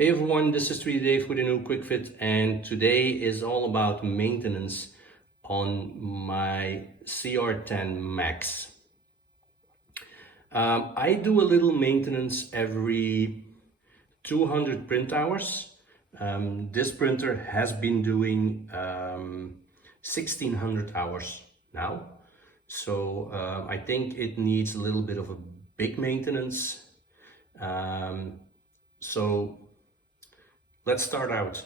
Hey everyone, this is 3D Dave with a new quickvid, and today is all about maintenance on my CR10 Max. I do a little maintenance every 200 print hours. This printer has been doing 1600 hours now, so I think it needs a little bit of a big maintenance. So let's start out.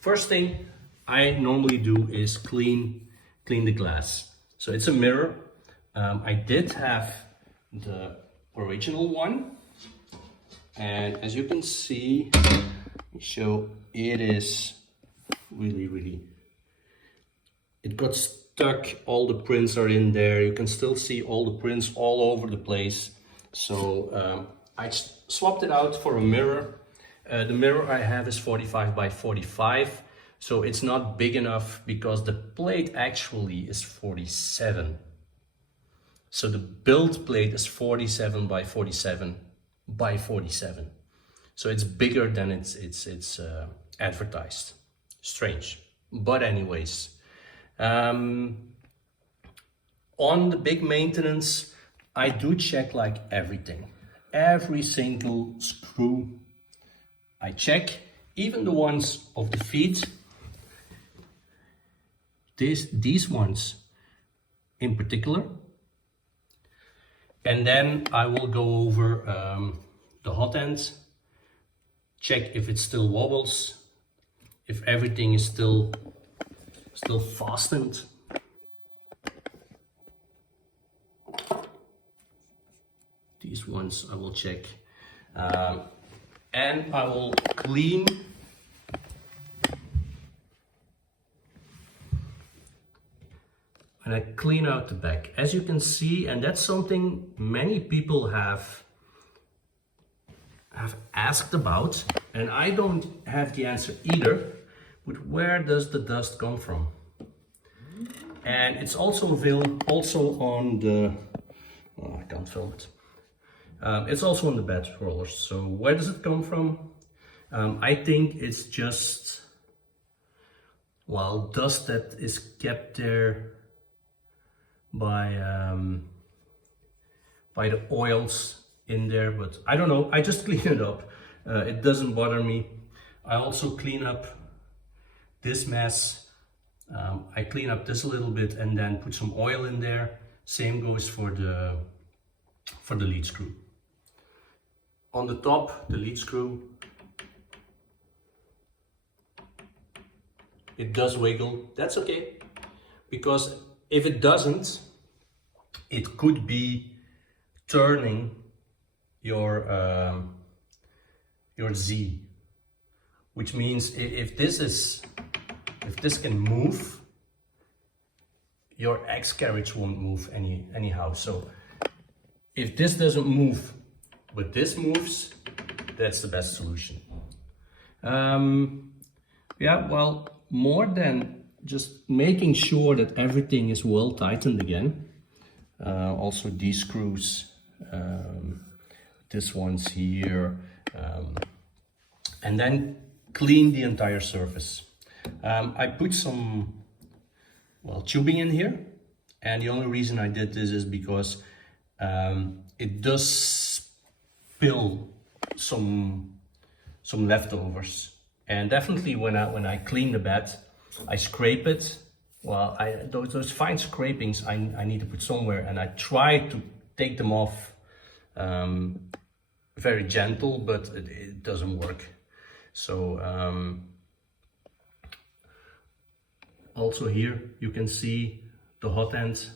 First thing I normally do is clean the glass. So it's a mirror. I did have the original one, and as you can see, show it is really, it got stuck. All the prints are in there. You can still see all the prints all over the place. So I swapped it out for a mirror. The mirror I have is 45 by 45, so it's not big enough because the plate actually is 47. So the build plate is 47 by 47 by 47. So it's bigger than it's advertised. Strange, but anyways, on the big maintenance, I do check like everything, every single screw. I check, even the ones of the feet, these ones in particular. And then I will go over the hot end, check if it still wobbles, if everything is still fastened. These ones I will check. And I will clean out the back. As you can see, and that's something many people have asked about, and I don't have the answer either, but where does the dust come from? And it's also available on the, oh, I can't film it. It's also on the bed rollers. So where does it come from? I think it's just, well, dust that is kept there by the oils in there, but I don't know. I just clean it up. It doesn't bother me. I also clean up this mess. I clean up this a little bit and then put some oil in there. Same goes for the lead screw. On the top, the lead screw, it does wiggle. That's okay, because if it doesn't, it could be turning your Z, which means if this can move, your X carriage won't move anyhow. So if this doesn't move, but this moves, that's the best solution. Yeah, well, more than just making sure that everything is well tightened again. Also these screws, this one's here, and then clean the entire surface. I put some, well, tubing in here, and the only reason I did this is because it does spill some leftovers, and definitely when I clean the bed, I scrape it. Well, those fine scrapings I need to put somewhere, and I try to take them off very gentle, but it doesn't work. So also here you can see the hot end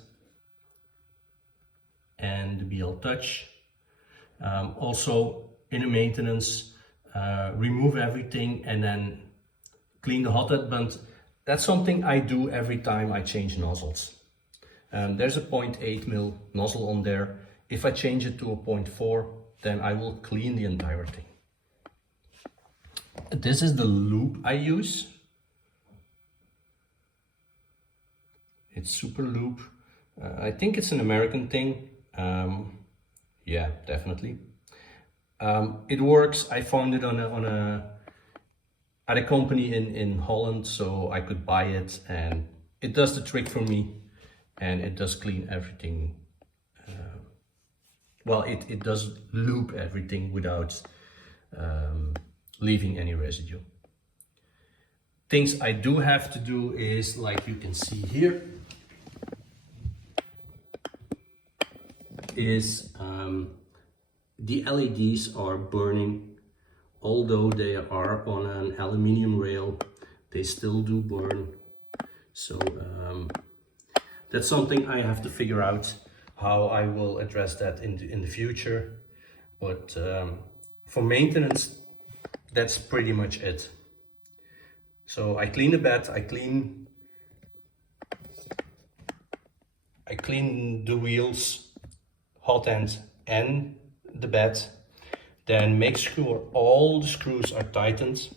and the BL Touch. Also in a maintenance, remove everything and then clean the hot end, but that's something I do every time I change nozzles. There's a 0.8 mil nozzle on there. If I change it to a 0.4, then I will clean the entire thing. This is the lube I use. It's Super Lube. I think it's an American thing. Yeah, definitely. It works. I found it on a at a company in Holland, so I could buy it, and it does the trick for me, and it does clean everything. Well, it does loop everything without leaving any residue. Things I do have to do is, like you can see here, is the LEDs are burning. Although they are on an aluminium rail, they still do burn. So that's something I have to figure out how I will address that in the future. But for maintenance, that's pretty much it. So I clean the bed, I clean the wheels, hot end and the bed. Then make sure all the screws are tightened.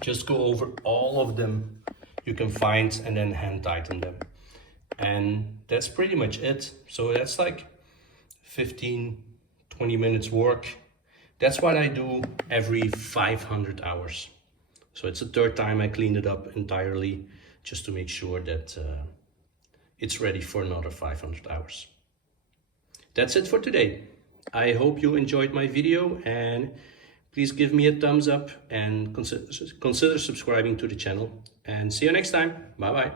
Just go over all of them you can find and then hand tighten them. And that's pretty much it. So that's like 15-20 minutes work. That's what I do every 500 hours. So it's the third time I cleaned it up entirely, just to make sure that it's ready for another 500 hours. That's it for today. I hope you enjoyed my video, and please give me a thumbs up and consider subscribing to the channel. And see you next time. Bye bye.